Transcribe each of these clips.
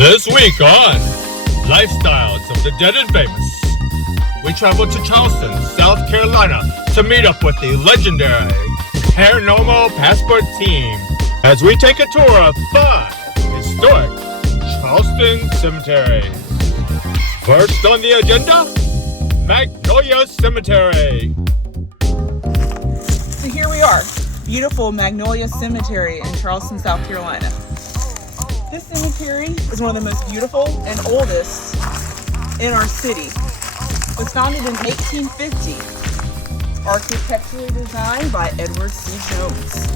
This week on Lifestyles of the Dead and Famous, we travel to Charleston, South Carolina to meet up with the legendary Paranormal Passport team as we take a tour of 5 historic Charleston cemeteries. First on the agenda, Magnolia Cemetery. So here we are, beautiful Magnolia Cemetery in Charleston, South Carolina. This cemetery is one of the most beautiful and oldest in our city. It was founded in 1850. It's architecturally designed by Edward C. Jones.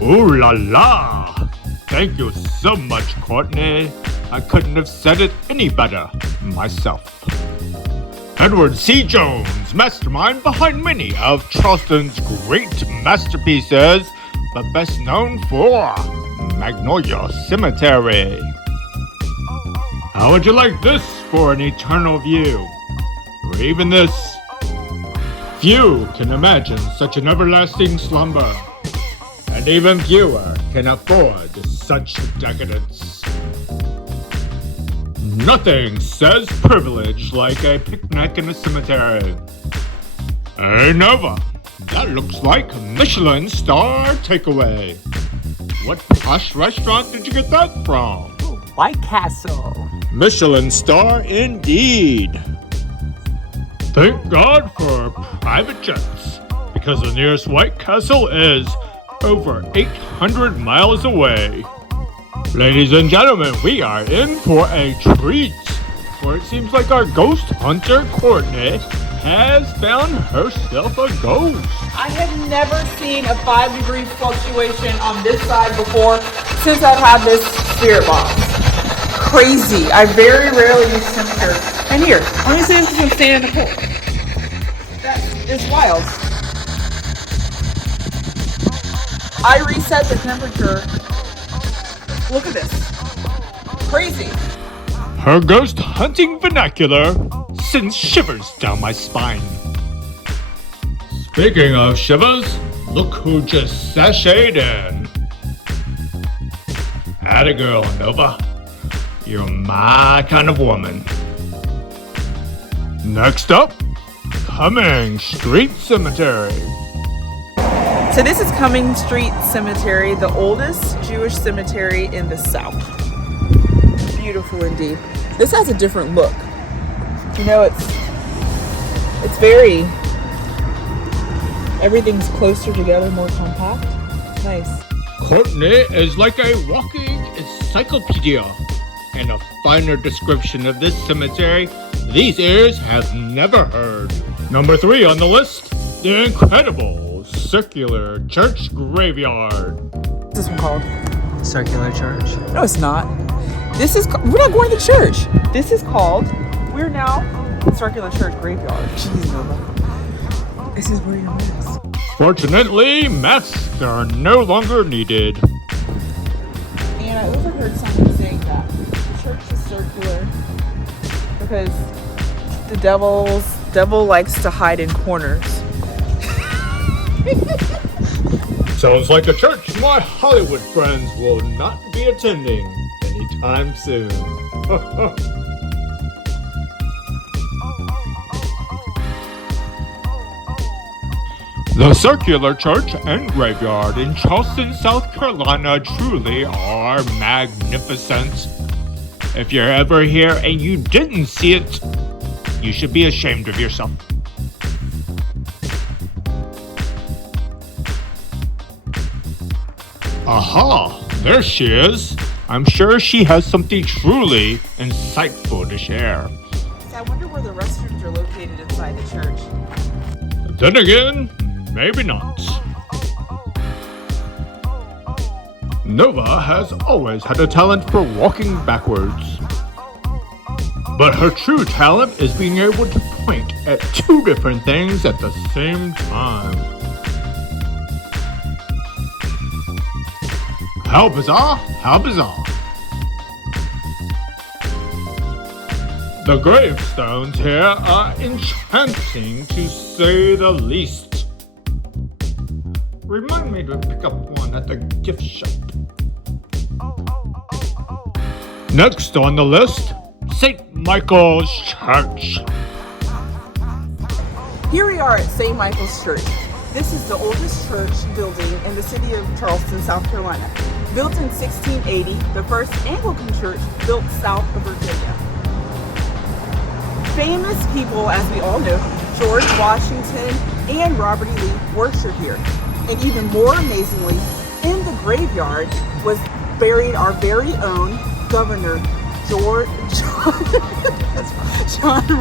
Ooh la la! Thank you so much, Courtney. I couldn't have said it any better myself. Edward C. Jones, mastermind behind many of Charleston's great masterpieces, but best known for Magnolia Cemetery. How would you like this for an eternal view? Or even this? Few can imagine such an everlasting slumber, and even fewer can afford such decadence. Nothing says privilege like a picnic in a cemetery. Hey Nova, that looks like a Michelin star takeaway. What posh restaurant did you get that from? White Castle. Michelin star indeed. Thank God for private jets, because the nearest White Castle is over 800 miles away. Ladies and gentlemen, we are in for a treat, for it seems like our ghost hunter Courtney has found herself a ghost. I have never seen a 5-degree fluctuation on this side before since I've had this spirit box. Crazy. I very rarely use temperature. And here, let me see if you can stand in the pool. That is wild. I reset the temperature. Look at this. Crazy. Her ghost hunting vernacular sends shivers down my spine. Speaking of shivers, look who just sashayed in. Atta girl, Nova. You're my kind of woman. Next up, Cumming Street Cemetery. So this is Cumming Street Cemetery, the oldest Jewish cemetery in the South. Beautiful indeed. This has a different look. You know, it's very, everything's closer together, more compact. It's nice. Courtney is like a walking encyclopedia. And a finer description of this cemetery these ears have never heard. Number 3 on the list, the incredible Circular Church Graveyard. What's this one called? Circular Church. No, it's not. We're not going to church. This is called, we're now Circular Church Graveyard. Jeez, Nova. This is where you're missed. Fortunately, masks are no longer needed. And I overheard someone saying that the church is circular because the devil likes to hide in corners. Sounds like a church my Hollywood friends will not be attending anytime soon. The Circular Church and Graveyard in Charleston, South Carolina truly are magnificent. If you're ever here and you didn't see it, you should be ashamed of yourself. Aha, there she is. I'm sure she has something truly insightful to share. I wonder where the restrooms are located inside the church. Then again, maybe not. Nova has always had a talent for walking backwards. But her true talent is being able to point at 2 different things at the same time. How bizarre, how bizarre. The gravestones here are enchanting to say the least. Remind me to pick up one at the gift shop. Next on the list, St. Michael's Church. Here we are at St. Michael's Church. This is the oldest church building in the city of Charleston, South Carolina. Built in 1680, the first Anglican church built south of Virginia. Famous people, as we all know, George Washington and Robert E. Lee worship here. And even more amazingly, in the graveyard was buried our very own Governor John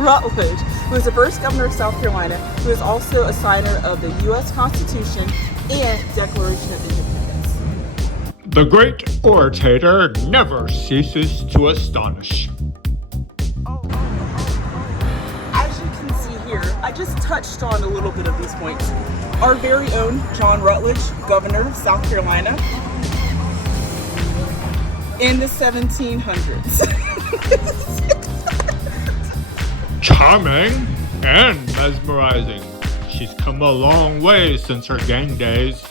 Rutledge, who was the first governor of South Carolina, who is also a signer of the U.S. Constitution and Declaration of Independence. The great orator never ceases to astonish. As you can see here, I just touched on a little bit of these points. Our very own John Rutledge, governor of South Carolina, in the 1700s. Charming and mesmerizing. She's come a long way since her gang days.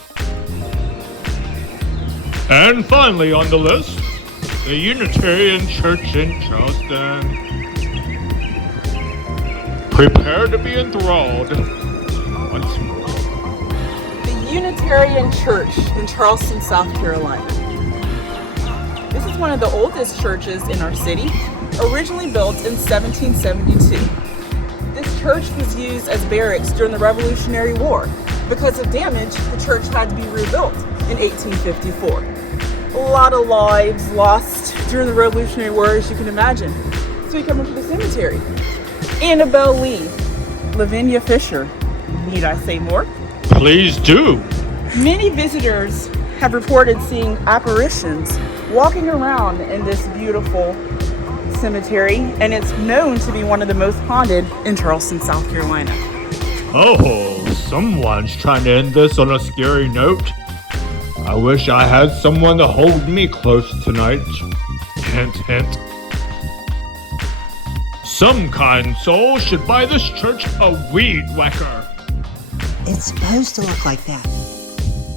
And finally on the list, the Unitarian Church in Charleston. Prepare to be enthralled once more. The Unitarian Church in Charleston, South Carolina. This is one of the oldest churches in our city, originally built in 1772. This church was used as barracks during the Revolutionary War. Because of damage, the church had to be rebuilt in 1854. A lot of lives lost during the Revolutionary War, as you can imagine. So we come into the cemetery. Annabelle Lee, Lavinia Fisher. Need I say more? Please do. Many visitors have reported seeing apparitions walking around in this beautiful cemetery, and it's known to be one of the most haunted in Charleston, South Carolina. Oh, someone's trying to end this on a scary note. I wish I had someone to hold me close tonight. Hint, hint. Some kind soul should buy this church a weed whacker. It's supposed to look like that.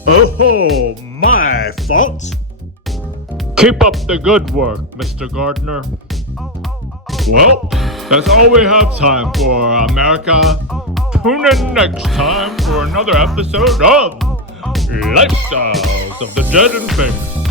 Oh, my fault. Keep up the good work, Mr. Gardner. Well, that's all we have time for, America. Tune in next time for another episode of Lifestyles of the Dead and Famous.